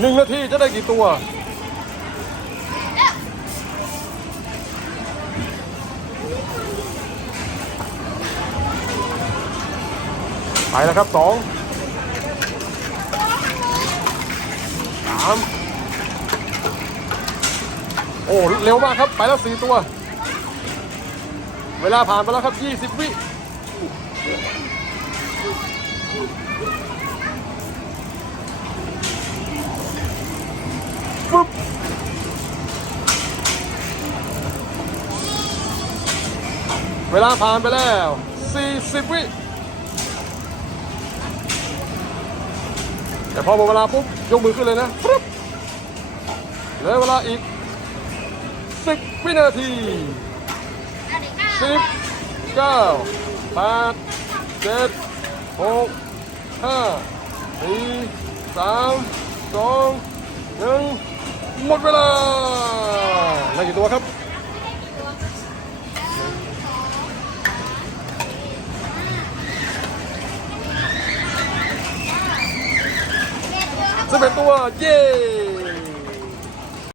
หนึ่งนาทีจะได้กี่ตัว ไปแล้วครับสองสามโอ้เร็วมากครับ ไปแล้วสี่ตัว เวลาผ่านไปแล้วครับยี่สิบวิ ปุ๊บเวลาผ่านไปแล้ว 40 วิแต่พอหมดเวลาปุ๊บ ยกมือขึ้นเลยนะปุ๊บเหลือเวลาอีก 10 วินาที 10 9 8 7 6 5 4 3 2หนึ่ง หมดเวลาได้กี่ตัวครับสิบเอ็ดตัว เย้